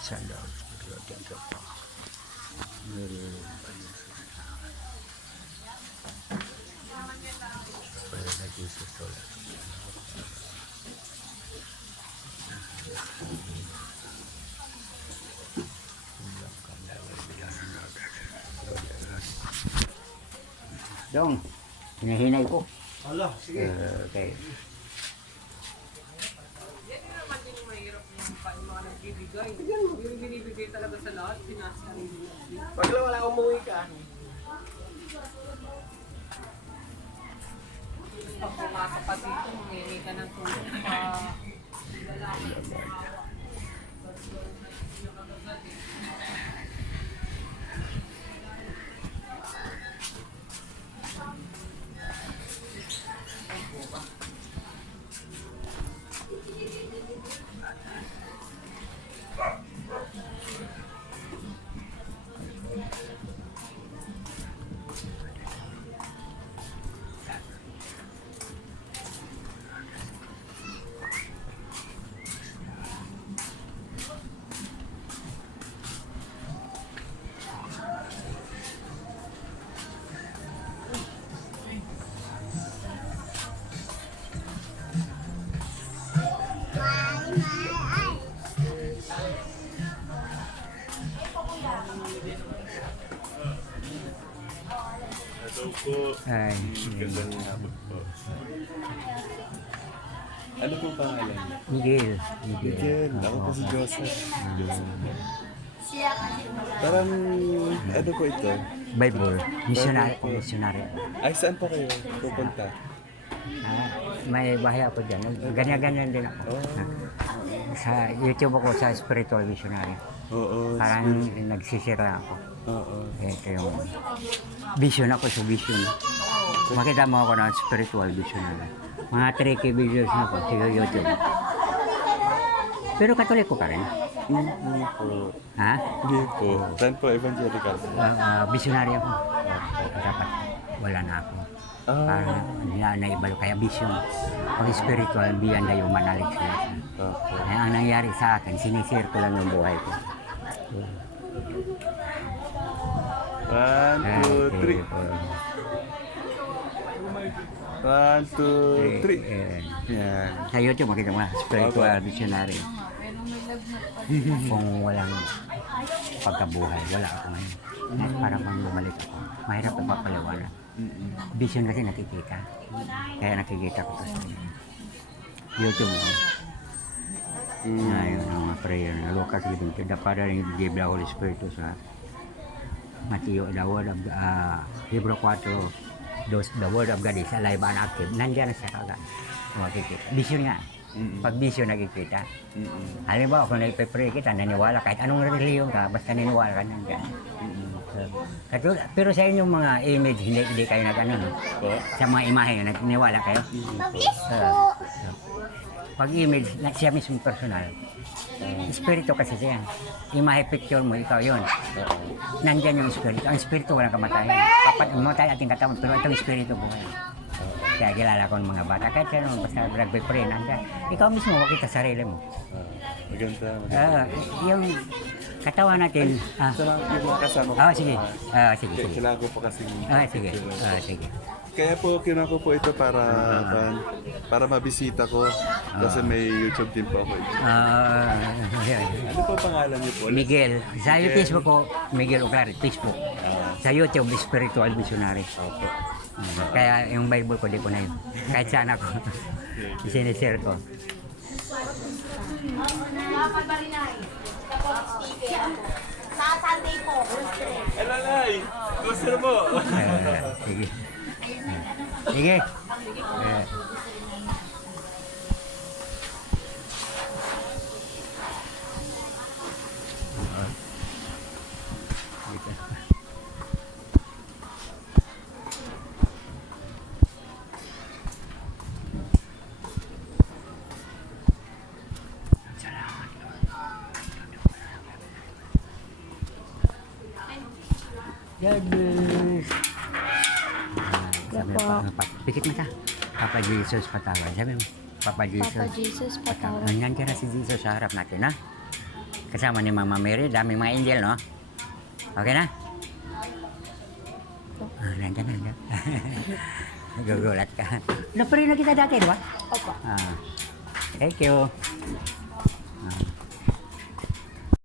sandal berbagai apa dari pada lagi sekolah dong hinahinay ko. Allah, sige. Okay. Bigyan mo, yung binibigay talaga sa lahat, pinasali nila. Pag lang wala umuwi ka. Pag pumasok ka dito, mangingi ka ng tulong pa. Ay, Gandang hapon po. Ano po pangalan? Miguel. Miguel. Ako po si Joseph. Parang, ano po ito? Bible, missionary. Ay, saan po kayo pupunta? May bahay ako dyan. Ganyan-ganyan din ako. Sa YouTube ako sa spiritual missionary. Oo. Parang nagsisira ako. Oo. Ito yung vision ako sa vision. Makita mo ako ng spiritual missionary. Mga 3K videos na ako sa YouTube. Pero katoliko ka rin. Hindi po. Ha? Hindi po. Saan po evangelical? Visionary ako. Dapat wala na ako. Parang naibalo kaya vision. Pag spiritual, beyond the human knowledge. Okay. Kaya ang nangyari sa akin, sinisir ko lang yung buhay ko. 1, 2, 3. 1, 2, 3. Yan. Sa YouTube, makita mo, spiritual visionary. Kung walang pagkabuhay, wala ako ngayon. Parang pang bumalik ako. Mahirap na papaliwanag. Vision kasi nakikita. Kaya nakikita ko sa YouTube. Ngayon, ang mga prayer na Lucas 11, the Father and give the Holy Spirit sa Matthew, the word of Hebrew 4, the word of God is alive and active. Nandiyan na siya kagad. Makikita. Vision nga. Pag vision nakikita. Halimbawa, kung nagpe-pray kita, naniwala kahit anong reliyon ka, basta naniwala ka nandiyan. Pero sa inyong mga image, hindi kayo nag-ano, no? Sa mga imahe, naniwala kayo? Pag image, siya mismo personal. Espiritu kasi siya. Imahe picture mo, ikaw yun. Nandyan yung espiritu. Ang espiritu walang kamatayan. Mamatay ating katawan, pero itong espiritu buhay. Kaya kilala ko ng mga bata. Kahit siya naman, basta nagpe-pray, nandyan. Ikaw mismo, makita sarili mo. Maganda. Yung katawan natin. Yung mga kasama ko. Sige. Sige. Kailangan ko po kasi. Sige. Kaya po kinuha ko po ito para mabisita ko kasi may YouTube din po ako. Ano po pangalan niyo po? Miguel. Sa Facebook ko, Miguel Oclarit, Facebook. Sa YouTube, Spiritual Missionary. Kaya yung Bible ko, di ko na yun. Kahit saan ako, sinishare ko. Sa Sunday po. Alalay! Gusto mo? Sige. Sige. God bless. Sabi mo, pikit mo ta. Papa Jesus, patawad. Sabi mo, Papa Jesus. Papa Jesus, patawad. Nandiyan ka na si Jesus sa harap natin, ha? Kasama ni Mama Mary, daming mga angel, no? Okay na? Nandiyan. Gugulat ka. Naparin na kita dati, di ba? Opo. Thank you.